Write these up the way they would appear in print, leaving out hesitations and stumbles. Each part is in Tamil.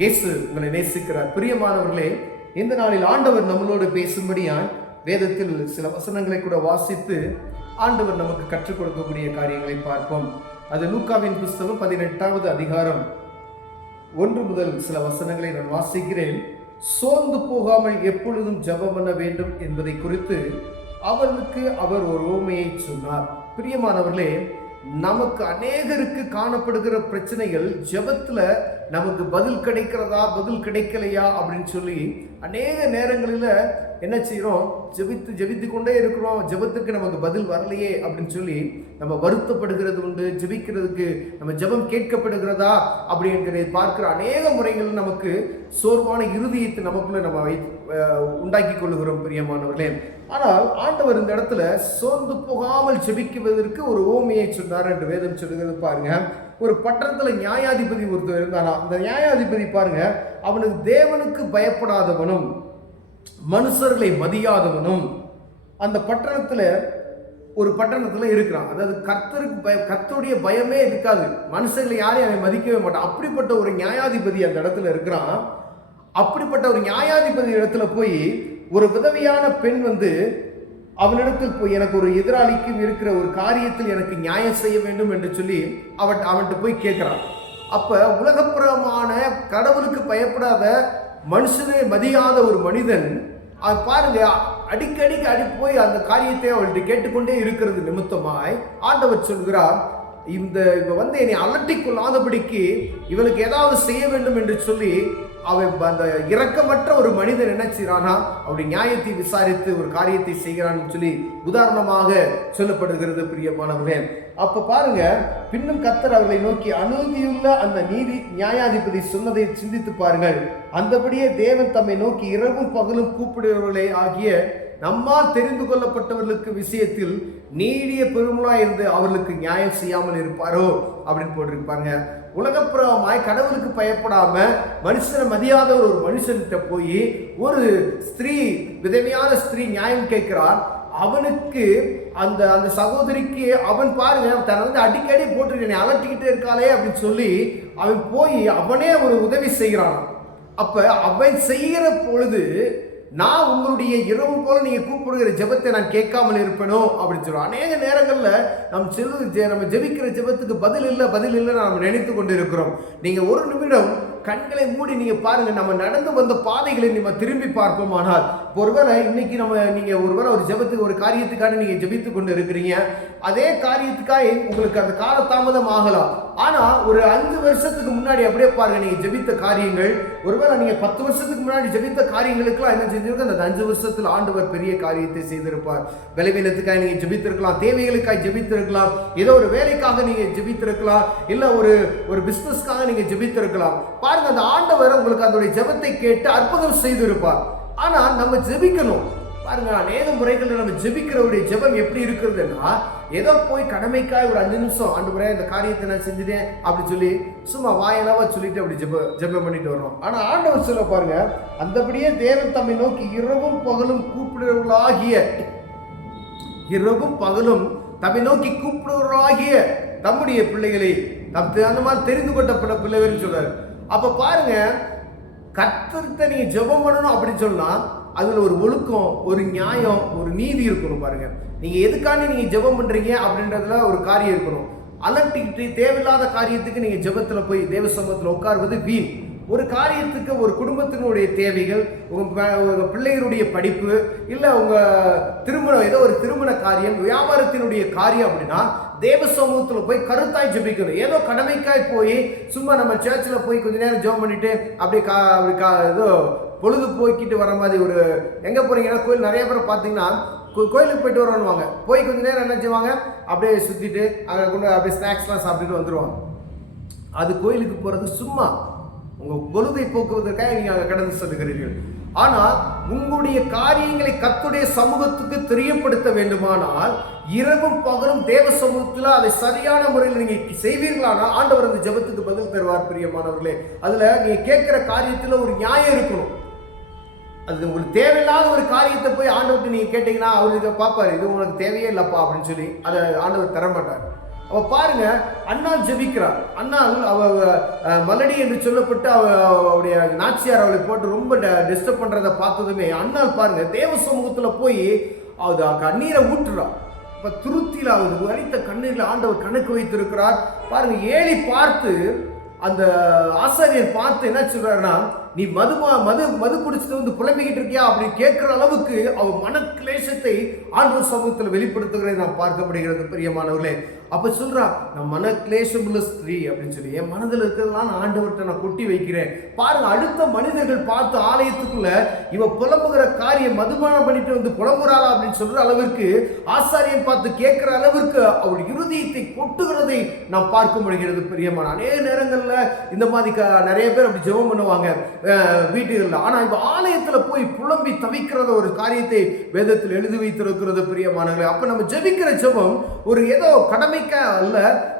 இயேசு உங்களை நேசிக்கிறார். பிரியமானவர்களே, இந்த நாளில் ஆண்டவர் நம்மளோடு பேசும்படியாய் வேதத்தில் சில வசனங்களை கூட வாசித்து ஆண்டவர் நமக்கு கற்றுக் கொடுக்கக்கூடிய காரியங்களை பார்ப்போம். அது லூக்காவின் புஸ்தகம் 18வது அதிகாரம் 1 முதல் சில வசனங்களை நான் வாசிக்கிறேன். சோர்ந்து போகாமல் எப்பொழுதும் ஜெபம் பண்ண வேண்டும் என்பதை குறித்து அவர்களுக்கு அவர் ஒரு உவமையை சொன்னார். பிரியமானவர்களே, நமக்கு அநேகருக்கு காணப்படுகிற பிரச்சனைகள் ஜெபத்துல நமக்கு பதில் கிடைக்கிறதா பதில் கிடைக்கலையா அப்படின்னு சொல்லி அநேக நேரங்களில் என்ன செய்கிறோம், ஜெபித்து கொண்டே இருக்கிறோம், ஜெபத்துக்கு நமக்கு பதில் வரலையே அப்படின்னு சொல்லி நம்ம வருத்தப்படுகிறது உண்டு. ஜெபிக்கிறதுக்கு நம்ம ஜெபம் கேட்கப்படுகிறதா அப்படிங்கிறதை பார்க்கிற அநேக முறைகள் நமக்கு சோர்வான இருதயத்தை நமக்குள்ள நம்ம உண்டாக்கி கொள்ளுகிறோம். பிரியமானவர்களே, ஆனால் ஆண்டவர் இந்த இடத்துல சோர்ந்து போகாமல் ஜெபிக்குவதற்கு ஒரு உவமையை சொன்னார் என்று வேதம் சொல்லுகிறது. பாருங்க, ஒரு பட்டணத்துல நியாயாதிபதி ஒருத்தர் இருந்தானா. அந்த நியாயாதிபதி பாருங்க, அவனுக்கு தேவனுக்கு பயப்படாதவனும் மனுஷர்களை மதியாதவனும் அந்த ஒரு பட்டணத்துல இருக்கிறான். அதாவது கர்த்தருடைய பயமே இருக்காது, மனுஷர்களை யாரையும் அவன் மதிக்கவே மாட்டான். அப்படிப்பட்ட ஒரு நியாயாதிபதி அந்த இடத்துல இருக்கிறான். அப்படிப்பட்ட ஒரு நியாயாதிபதி இடத்துல போய் ஒரு விதவையான பெண் அவனிடத்தில் போய், எனக்கு ஒரு எதிராளிக்கு இருக்கிற ஒரு காரியத்தில் எனக்கு நியாயம் செய்ய வேண்டும் என்று சொல்லி அவன்கிட்ட போய் கேட்கிறான். அப்ப உலகப்புறமான கடவுளுக்கு பயப்படாத மனுஷனை மதியாத ஒரு மனிதன் பாருங்க, அடிக்கடி போய் அந்த காரியத்தை அவள்கிட்ட கேட்டுக்கொண்டே இருக்கிறது நிமித்தமாய் ஆண்டவர் சொல்கிறார், இவ என்னை அலட்டி கொள்ளாதபடிக்கு இவனுக்கு ஏதாவது செய்ய வேண்டும் என்று சொல்லி அவன் அந்த இரக்கமற்ற ஒரு மனிதன் என்ன செய்யறானா, அவருடைய நியாயத்தை விசாரித்து ஒரு காரியத்தை செய்கிறான்னு சொல்லி உதாரணமாக சொல்லப்படுகிறது. பிரியமானவர்களே, அப்ப பாருங்க, பின்னும் கர்த்தர் அவர்களை நோக்கி அநீதியுள்ள அந்த நியாயாதிபதி சொன்னதை சிந்தித்து பாருங்கள். அந்தபடியே தேவன் தம்மை நோக்கி இரவும் பகலும் கூப்பிடுகிறவர்களே ஆகிய நம்மால் தெரிந்து கொள்ளப்பட்டவர்களுக்கு விஷயத்தில் நீடிய பெருமளாய் இருந்து அவர்களுக்கு நியாயம் செய்யாமல் இருப்பாரோ அப்படின்னு போட்டிருப்பாங்க. உலகப்புறமாய் கடவுளுக்கு பயப்படாம மனுஷனை மதியாத ஒரு மனுஷன்கிட்ட போய் ஒரு விதவையான ஸ்திரீ நியாயம் கேட்கிறார். அவனுக்கு அந்த சகோதரிக்கு அவன் பாருங்க, தன்னை அடிக்கடி போட்டு அலட்டிக்கிட்டே இருக்காளே அப்படின்னு சொல்லி அவன் போய் அவனே ஒரு உதவி செய்கிறான். அப்ப அவன் செய்கிற பொழுது, நான் உங்களுடைய இரவு போல நீங்க கூப்பிடுகிற ஜெபத்தை நான் கேட்காமல் இருப்பேனோ அப்படின்னு சொல்லுவோம். அநேக நேரங்கள்ல நம்ம ஜெபிக்கிற ஜெபத்துக்கு பதில் இல்லை நம்ம நினைத்து கொண்டு இருக்கிறோம். நீங்க ஒரு நிமிடம் கண்களை மூடி நீங்க பாருங்க, நம்ம நடந்து வந்த பாதைகளை நம்ம திரும்பி பார்ப்போமானால், ஒருவேளை இன்னைக்கு நீங்க ஒருவேளை ஒரு ஜெபத்துக்கு ஒரு காரியத்துக்காக நீங்க ஜெபித்து கொண்டு இருக்கிறீங்க. அதே காரியத்துக்காக உங்களுக்கு அந்த கால தாமதம் ஆகலாம். ஆனா ஒரு 5 வருஷத்துக்கு முன்னாடி அப்படியே பாருங்க, நீங்க ஜெபித்த காரியங்கள், ஒருவேளை நீங்க 10 வருஷத்துக்கு முன்னாடி ஜெபித்த காரியங்களுக்குலாம் என்ன செஞ்சிருக்க, அந்த 5 வருஷத்துல ஆண்டவர் பெரிய காரியத்தை செய்திருப்பார். பலவீனத்துக்காக நீங்க ஜெபித்திருக்கலாம், தேவைகளுக்காக ஜெபித்திருக்கலாம், ஏதோ ஒரு வேலைக்காக நீங்க ஜெபித்திருக்கலாம், இல்ல ஒரு பிசினஸ்க்காக நீங்க ஜெபித்திருக்கலாம். பாருங்க, அந்த ஆண்டவர் உங்களுக்கு அதோடைய ஜெபத்தை கேட்டு அற்புதம் செய்திருப்பார். ஆனா நம்ம ஜெபிக்கணும். பாருங்க, அநேக முறைகள் நம்ம ஜெபிக்கிறவருடைய ஜெபம் எப்படி இருக்கிறதுன்னா, ஏதோ போய் கடமைக்காய் ஒரு 5 நிமிஷம் ஆண்டவரே இந்த காரியத்தை நான் செஞ்சுட்டேன் அப்படி சொல்லி சும்மா வாயிலாவா சொல்லிட்டு அப்படி ஜெபம் பண்ணிட்டு வர்றோம். ஆனா ஆண்டவர் சொல்ல பாருங்க, அந்தபடியே தேவன் தம்மை நோக்கி இரவும் பகலும் தம்மை நோக்கி கூப்பிடுவர்களாகிய தம்முடைய பிள்ளைகளை அந்த மாதிரி தெரிந்து கொள்ளப்பட்ட பிள்ளைகள் சொல்றாரு. அப்ப பாருங்க, கர்த்தர்கிட்ட நீங்க ஜெபம் பண்ணணும் அப்படின்னு சொன்னா அதுல ஒரு ஒழுக்கம், ஒரு நியாயம், ஒரு நீதி இருக்கணும். பாருங்க, நீங்க எதுக்காண்டி நீங்க ஜெபம் பண்றீங்க அப்படின்றதுல ஒரு காரியம் இருக்கணும். அலட்டிக்கிட்டு தேவையில்லாத காரியத்துக்கு நீங்க ஜெபத்துல போய் தேவ சமூகத்துல உட்கார்வது வீண். ஒரு காரியத்துக்கு, ஒரு குடும்பத்தினுடைய தேவைகள், உங்க பிள்ளைகளுடைய படிப்பு, இல்ல உங்க திருமணம், ஏதோ ஒரு திருமண காரியம், வியாபாரத்தினுடைய காரியம் அப்படின்னா தேவ சமூகத்துல போய் கருத்தாய் ஜெபிக்கணும். ஏதோ கடமைக்காய் போய் சும்மா நம்ம சர்ச்சில் போய் கொஞ்ச நேரம் ஜெபம் பண்ணிட்டு அப்படி ஏதோ பொழுது போய்கிட்டு வர மாதிரி ஒரு எங்க போறீங்கன்னா, கோயில் நிறைய பேர் பார்த்தீங்கன்னா கோயிலுக்கு போயிட்டு வரணுவாங்க, போய் கொஞ்ச நேரம் என்ன செய்வாங்க, அப்படியே சுத்திட்டு அங்கே கொண்டு அப்படியே ஸ்நாக்ஸ்லாம் சாப்பிட்டுட்டு வந்துருவாங்க. அது கோயிலுக்கு போறது சும்மா உங்க பொழுதை போக்குவதற்காக நீங்க அங்கே கடந்து செல்கிறீர்கள். ஆனா உங்களுடைய காரியங்களை கர்த்தருடைய சமூகத்துக்கு தெரியப்படுத்த வேண்டுமானால் இரவும் பகலும் தேவ சமூகத்தில் அதை சரியான முறையில் நீங்க செய்வீர்களானால் ஆண்டவர் அந்த ஜெபத்துக்கு பதில் தருவார். பிரியமானவர்களே, அதுல நீங்க கேட்கிற காரியத்துல ஒரு நியாயம் இருக்கணும். அது உங்களுக்கு தேவையில்லாத ஒரு காரியத்தை போய் ஆண்டவர்கிட்ட நீங்க கேட்டீங்கன்னா அவருக்கு பார்ப்பாரு, இது உங்களுக்கு தேவையே இல்லப்பா அப்படின்னு சொல்லி அதை ஆண்டவர் தர மாட்டார். அவ பாருங்க, அன்னாள் ஜெபிக்கிறார். அன்னாள் அவ மலடி என்று சொல்லப்பட்டு அவருடைய நாச்சியார் அவளை போட்டு ரொம்ப டிஸ்டர்ப் பண்றதை பார்த்ததுமே அன்னாள் பாருங்க தேவ சமூகத்துல போய் அது கண்ணீரை ஊற்றுறான். இப்ப துருத்தியில் ஆகுது வலித்த கண்ணீரில் ஆண்டவர் கணக்கு வைத்திருக்கிறார். பாருங்க, ஏலி பார்த்து அந்த ஆசாரியர் பார்த்து என்ன சொல்றாருன்னா, நீ மது குடிச்சிட்டு வந்து புலம்பிக்கிட்டு இருக்கியா அப்படின்னு கேட்கிற அளவுக்கு அவ மன கிளேசத்தை ஆண்டவர் சமூகத்தில் வெளிப்படுத்துகிறதை நான் பார்க்கப்படுகிறது பிரியமானவர்களே. அப்ப சொல்றா, நான் மன கிளேசமுள்ள ஸ்திரீ அப்படின்னு சொல்லி என் மனதில் இருக்கிறதெல்லாம் நான் ஆண்டவர்கிட்ட நான் கொட்டி வைக்கிறேன். பாருங்க, அடுத்த மனிதர்கள் பார்த்து ஆலயத்துக்குள்ள இவ புலம்புகிற காரியம் மதுபானம் பண்ணிட்டு வந்து புலம்புறாளா அப்படின்னு சொல்ற அளவிற்கு ஆசாரியன் பார்த்து கேட்கிற அளவிற்கு அவள் இருதயத்தை கொட்டுகிறதை நாம் பார்க்க முடிகிறது பிரியமான. அநேக நேரங்கள்ல இந்த மாதிரி நிறைய பேர் அப்படி ஜெபம் பண்ணுவாங்க வீட்டுகளில். ஆனா இப்ப ஆலயத்துல போய் புலம்பி தவிக்கிறத ஒரு காரியத்தை வேதத்தில் எழுதி வைத்திருக்கிறது பிரியமானவர்களே. அப்ப நம்ம ஜெபிக்கிற ஜெபம் ஒரு ஏதோ கடமைக்க அல்ல.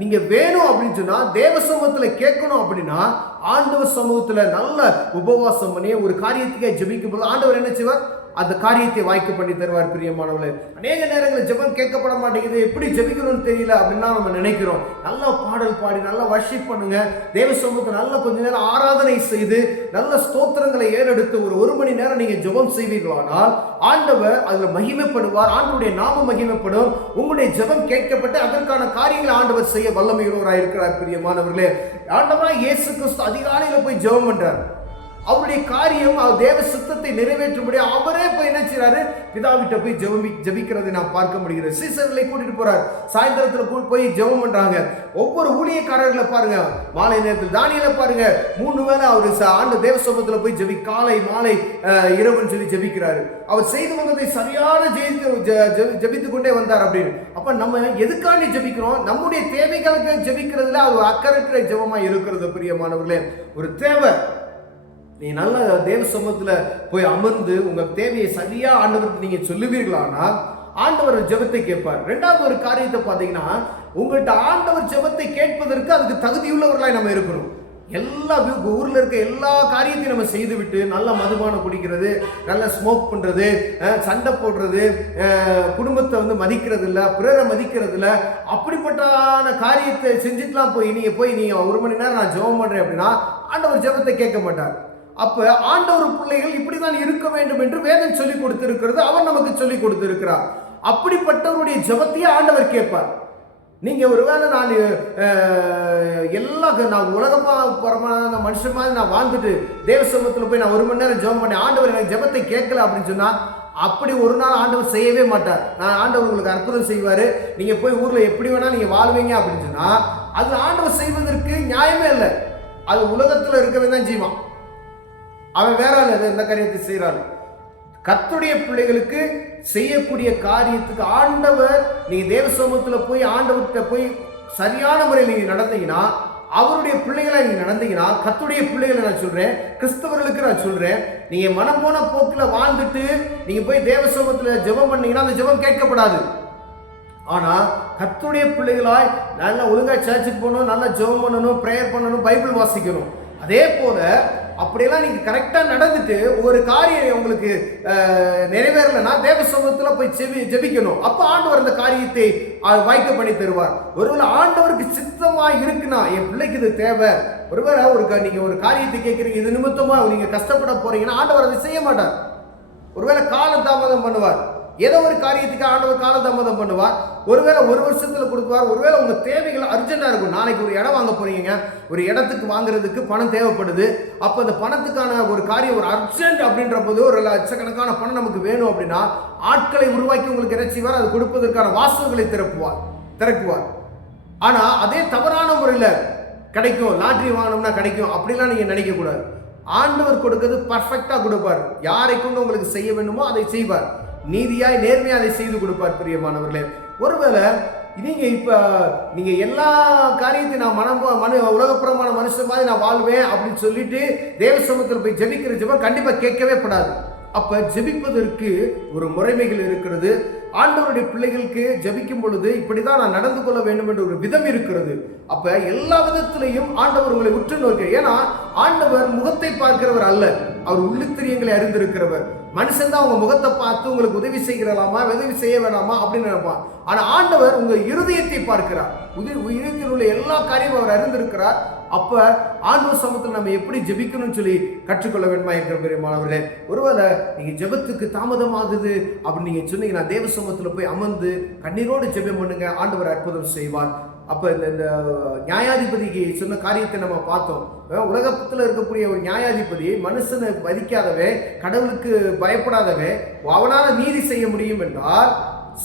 நீங்க வேணும் அப்படின்னு சொன்னா தேவ சமூகத்துல கேட்கணும் அப்படின்னா ஆண்டவர் சமூகத்துல நல்ல உபவாசம் பண்ணி ஒரு காரியத்துக்கு ஜெபிக்கும் போது ஆண்டவர் என்ன செய்வார்? அந்த காரியத்தை வாய்க்க பண்ணி தருவார் பிரியமானவர்களே. அநேக நேரங்களில் ஜெபம் கேட்கப்பட மாட்டேங்குது, எப்படி ஜெபிக்கணும்னு தெரியல அப்படின்னா நம்ம நினைக்கிறோம். நல்ல பாடல் பாடி நல்லா வர்ஷிப் பண்ணுங்க, தேவ சமூகத்தை நல்ல கொஞ்ச நேரம் ஆராதனை செய்து நல்ல ஸ்தோத்திரங்களை ஏறெடுத்து ஒரு மணி நேரம் நீங்க ஜெபம் செய்வீர்களானால் ஆண்டவர் அதுல மகிமைப்படுவார். ஆண்டவருடைய நாம மகிமைப்படும். உங்களுடைய ஜெபம் கேட்கப்பட்டு அதற்கான காரியங்களை ஆண்டவர் செய்ய வல்லமையுள்ளவராக இருக்கிறார் பிரியமானவர்களே. ஆண்டவராய் இயேசு கிறிஸ்து அதிகாலையில போய் ஜெபம் பண்றார். அவருடைய காரியம் அவர் தேவ சித்தத்தை நிறைவேற்றும்படி அவரே போய் என்ன செய்யறாரு? பிதாவிட்ட போய் ஜெபிக்கிறதை நாம் பார்க்க முடிகிறது. சீசர்களை கூட்டிட்டு போறார். சாயந்தரத்துல போய் ஜெபம் பண்றாங்க. ஒவ்வொரு ஊழியக்காரர்களை பாருங்க, மாலை நேரத்தில் தானியேலை பாருங்க, 3 வேளை அவர் ஆண்டு தேவ சமூகத்துல போய் காலை மாலை இரவுன்னு சொல்லி ஜெபிக்கிறாரு. அவர் செய்து வந்ததை சரியான ஜெபித்து கொண்டே வந்தார் அப்படின்னு. அப்ப நம்ம எதுக்காண்டி ஜெபிக்கிறோம்? நம்முடைய தேவைகளுக்கு ஜெபிக்கிறதுல அது அக்கறைக்கிற ஜெபமா இருக்கிறது பிரியமானவர்களே. ஒரு தேவை, நீ நல்ல தேவ சமூகத்துல போய் அமர்ந்து உங்க தேவையை சரியா ஆண்டவருக்கு நீங்க சொல்லுவீர்களானா ஆண்டவர் ஜெபத்தை கேட்பார். 2வது ஒரு காரியத்தை பார்த்தீங்கன்னா, உங்கள்கிட்ட ஆண்டவர் ஜெபத்தை கேட்பதற்கு அதுக்கு தகுதியுள்ளவர்களாய் நம்ம இருக்கிறோம். எல்லா ஊர்ல இருக்க எல்லா காரியத்தையும் நம்ம செய்து விட்டு நல்ல மதுபானம் குடிக்கிறது, நல்ல ஸ்மோக் பண்றது, சண்டை போடுறது, குடும்பத்தை வந்து மதிக்கிறது இல்லை, பிறரை மதிக்கிறது இல்லை, அப்படிப்பட்டான காரியத்தை செஞ்சுட்டுலாம் நீங்க 1 மணி நேரம் நான் ஜெபம் பண்றேன் அப்படின்னா ஆண்டவர் ஜெபத்தை கேட்க மாட்டார். அப்ப ஆண்டவர் பிள்ளைகள் இப்படிதான் இருக்க வேண்டும் என்று வேதம் சொல்லி கொடுத்திருக்கிறது. அவர் நமக்கு சொல்லி கொடுத்திருக்கிறார். அப்படிப்பட்டவருடைய ஜெபத்தையே ஆண்டவர் கேட்பார். நீங்க ஒருவேளை நான் நான் உலகமான மனுஷன் மாதிரி நான் வாழ்ந்துட்டு தேவ சமூகத்துல போய் நான் 1 மணி நேரம் ஜெபம் பண்ணேன், ஆண்டவர் எனக்கு ஜெபத்தை கேட்கல அப்படின்னு சொன்னா அப்படி ஒரு நாள் ஆண்டவர் செய்யவே மாட்டார். ஆண்டவர் உங்களுக்கு அற்புதம் செய்வாரு, நீங்க போய் ஊர்ல எப்படி வேணா நீங்க வாழ்வீங்க அப்படின்னு சொன்னா அது ஆண்டவர் செய்வதற்கு நியாயமே இல்லை. அது உலகத்துல இருக்கவே தான் செய்வான். அவன் வேற எந்த காரியத்தை செய்யறாரு. கர்த்தருடைய பிள்ளைகளுக்கு செய்யக்கூடிய காரியத்துக்கு ஆண்டவர், நீங்க தேவ சமூகத்துல போய் ஆண்டவர்கிட்ட போய் சரியான முறையில் நீங்க நடந்தீங்கன்னா, அவருடைய பிள்ளைகளை நீங்க நடந்தீங்கன்னா, கர்த்தருடைய பிள்ளைகளை நான் சொல்றேன், கிறிஸ்தவர்களுக்கு நான் சொல்றேன், நீங்க மனம் போன போக்குல வாழ்ந்துட்டு நீங்க போய் தேவ சமூகத்துல ஜெபம் பண்ணீங்கன்னா அந்த ஜெபம் கேட்கப்படாது. ஆனா கர்த்தருடைய பிள்ளைகளாய் நல்லா ஒழுங்கா சர்ச்சுக்கு போகணும், நல்லா ஜெபம் பண்ணணும், பிரேயர் பண்ணணும், பைபிள் வாசிக்கணும். அதே போல அப்படியெல்லாம் நீங்க கரெக்டா நடந்துட்டு ஒரு காரியம் உங்களுக்கு நிறைவேறலைன்னா தேவ சமூகத்துல போய் ஜெபிக்கணும். அப்ப ஆண்டவர் அந்த காரியத்தை வாய்க்க பண்ணி தருவார். ஒருவேளை ஆண்டவருக்கு சித்தமா இருக்குன்னா என் பிள்ளைக்கு இது தேவை, ஒருவேளை நீங்க ஒரு காரியத்தை கேட்கறீங்க, இது நிமித்தமா நீங்க கஷ்டப்பட போறீங்கன்னா ஆண்டவர் அதை செய்ய மாட்டார். ஒருவேளை காலதாமதம் பண்ணுவார். ஏதோ ஒரு காரியத்துக்கு ஆண்டவர் காலதாமதம் பண்ணுவார். ஒருவேளை 1 வருஷத்துல கொடுப்பார். ஒருவேளை உங்க தேவைகள் அர்ஜென்டா இருக்கும். நாளைக்கு ஒரு இடம் வாங்க போறீங்க, ஒரு இடத்துக்கு வாங்குறதுக்கு பணம் தேவைப்படுது. அப்ப அந்த பணத்துக்கான ஒரு காரியம் ஒரு அர்ஜென்ட் அப்படின்ற போது ஒரு லட்சக்கணக்கான பணம் நமக்கு வேணும் அப்படின்னா ஆட்களை உருவாக்கி உங்களுக்கு என்ன செய்வார்? அது கொடுப்பதற்கான வாசல்களை திறக்குவார். ஆனா அதே தவறான முறையில கிடைக்கும், லாட்டரி வாங்கணும்னா கிடைக்கும் அப்படிலாம் நீங்க நினைக்க கூடாது. ஆண்டவர் கொடுக்கிறது பர்ஃபெக்டா கொடுப்பார். யாரை கொண்டு உங்களுக்கு செய்ய வேண்டுமோ அதை செய்வார். நீதியாய் நேர்மையாக அதை செய்து கொடுப்பார் பிரியமானவர்களே. ஒருவேளை நீங்க எல்லா காரியத்தையும் நான் உலகப்புறமான மனுஷன் மாதிரி நான் வாழ்வேன் அப்படின்னு சொல்லிட்டு தேவ சமூகத்தில் போய் ஜெபிக்கிற ஜெபம் கண்டிப்பா கேட்கவே படாது. அப்ப ஜெபிப்பதற்கு ஒரு முறைமைகள் இருக்கிறது. ஆண்டவருடைய பிள்ளைகளுக்கு ஜெபிக்கும் பொழுது இப்படிதான் நான் நடந்து கொள்ள வேண்டும் என்ற ஒரு விதம் இருக்கிறது. அப்ப எல்லா விதத்திலையும் ஆண்டவர் உங்களை உற்று நோக்க. ஏன்னா ஆண்டவர் முகத்தை பார்க்கிறவர் அல்ல, அவர் உள்ளித்திரியங்களை அறிந்திருக்கிறவர். மனுஷன் தான் உங்க முகத்தை பார்த்து உங்களுக்கு உதவி செய்யலாமா உதவி செய்ய வேணாமா அப்படின்னு நினைப்பான். ஆனா ஆண்டவர் உங்க இருதயத்தை பார்க்கிறார். இருதயத்தில் உள்ள எல்லா காரியமும் அவர் அறிந்திருக்கிறார். அப்ப ஆண்டவர் சமூகத்தில் நம்ம எப்படி ஜெபிக்கணும்னு சொல்லி கற்றுக்கொள்ள வேண்டுமா இருக்கிற பெரியமானவர்களே. ஒருவேளை நீங்க ஜெபத்துக்கு தாமதமாகுது அப்படின்னு நீங்க சொன்னீங்கன்னா தேவ சமூகத்தில் போய் அமர்ந்து கண்ணீரோடு ஜெபம் பண்ணுங்க, ஆண்டவர் அற்புதம் செய்வார். அப்ப இந்த நியாயாதிபதிக்கு சொன்ன காரியத்தை நம்ம பார்த்தோம். உலகத்துல இருக்கக்கூடிய ஒரு நியாயாதிபதி மனுஷனை மதிக்காதவன், கடவுளுக்கு பயப்படாதவன், அவனால நீதி செய்ய முடியும் என்றால்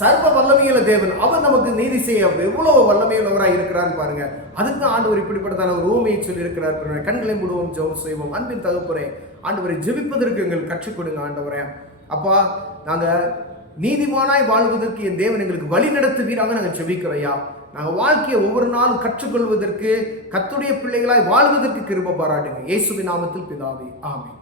சர்வ வல்லமையுள்ள தேவன் அவர் நமக்கு நீதி செய்ய எவ்வளவு வல்லமையுள்ளவராக இருக்கிறான்னு பாருங்க. அதுக்கு ஆண்டவர் இப்படிப்பட்டதான ஒரு ஊமையை சொல்லி இருக்கிறார். கண்களை மூடுவோம், ஜெபம் செய்வோம். அன்பின் தகப்பனே, ஆண்டவரை ஜெபிப்பதற்கு எங்களுக்கு கற்றுக் கொடுங்க ஆண்டவரே. அப்பா, நாங்க நீதிமானாய் வாழ்வதற்கு என் தேவன் எங்களுக்கு வழி நடத்துவீராக நாங்கள் ஜெபிக்கிறோயா. நாங்கள் வாழ்க்கையை ஒவ்வொரு நாளும் கற்றுக்கொள்வதற்கு, கர்த்தருடைய பிள்ளைகளாய் வாழ்வதற்கு கிருபை பாராட்டுங்க. இயேசுவின் நாமத்தில் பிதாவே, ஆமென்.